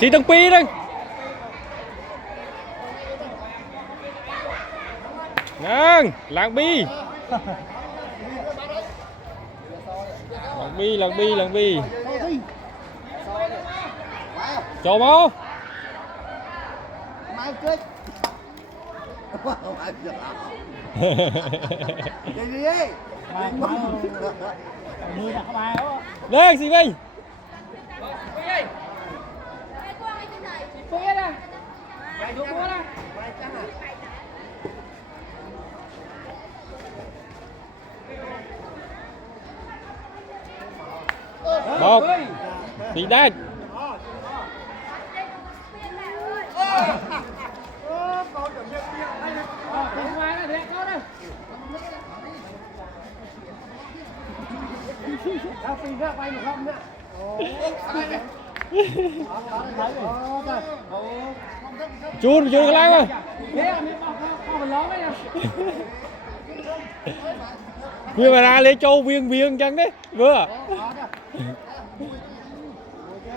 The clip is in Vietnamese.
xì tầng pi đây ngang làng bi làng bi cho máu lên xì mình một thì đen chun cái láng rồi viên mà ra lấy châu viên chân đấy vừa